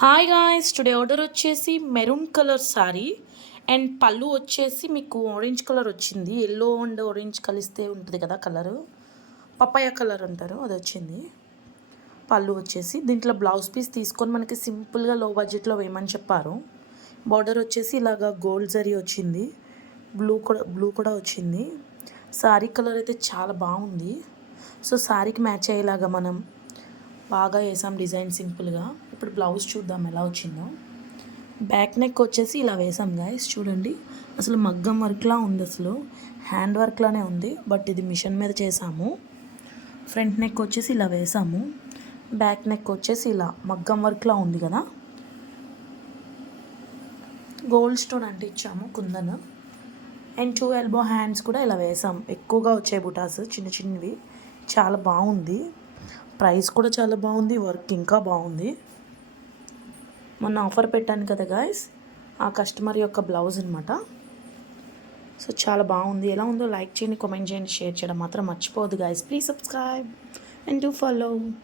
Hi guys, today order వచ్చేసి maroon colour sari and పళ్ళు వచ్చేసి మీకు ఆరెంజ్ కలర్ వచ్చింది. ఎల్లో అండ్ ఆరెంజ్ కలిస్తే ఉంటుంది కదా కలరు, పపాయ కలర్ అంటారు, అది వచ్చింది. పళ్ళు వచ్చేసి దీంట్లో బ్లౌజ్ పీస్ తీసుకొని మనకి సింపుల్గా లో బడ్జెట్లో వేయమని చెప్పారు. బార్డర్ వచ్చేసి ఇలాగా గోల్డ్ జరీ వచ్చింది, బ్లూ కూడా వచ్చింది. శారీ కలర్ అయితే చాలా బాగుంది. సో శారీకి మ్యాచ్ అయ్యేలాగా మనం బాగా వేసాం డిజైన్ సింపుల్గా. ఇప్పుడు బ్లౌజ్ చూద్దాం ఎలా వచ్చిందో. బ్యాక్ నెక్ వచ్చేసి ఇలా వేసాం గాయస్, చూడండి అసలు మగ్గం వర్క్లా ఉంది, అసలు హ్యాండ్ వర్క్లానే ఉంది, బట్ ఇది మిషన్ మీద చేసాము. ఫ్రంట్ నెక్ వచ్చేసి ఇలా వేసాము, బ్యాక్ నెక్ వచ్చేసి ఇలా మగ్గం వర్క్లా ఉంది కదా, గోల్డ్ స్టోన్ అంటే ఇచ్చాము కుందన్. అండ్ 2 ఎల్బో హ్యాండ్స్ కూడా ఇలా వేసాం, ఎక్కువగా వచ్చాయి బుటాస్ చిన్న చిన్నవి. చాలా బాగుంది, ప్రైస్ కూడా చాలా బాగుంది, వర్క్ ఇంకా బాగుంది. మొన్న ఆఫర్ పెట్టాను కదా గాయస్, ఆ కస్టమర్ యొక్క బ్లౌజ్ అనమాట. సో చాలా బాగుంది. ఎలా ఉందో లైక్ చేయండి, కామెంట్ చేయండి, షేర్ చేయడం మాత్రం మర్చిపోవద్దు guys. Please subscribe and do follow.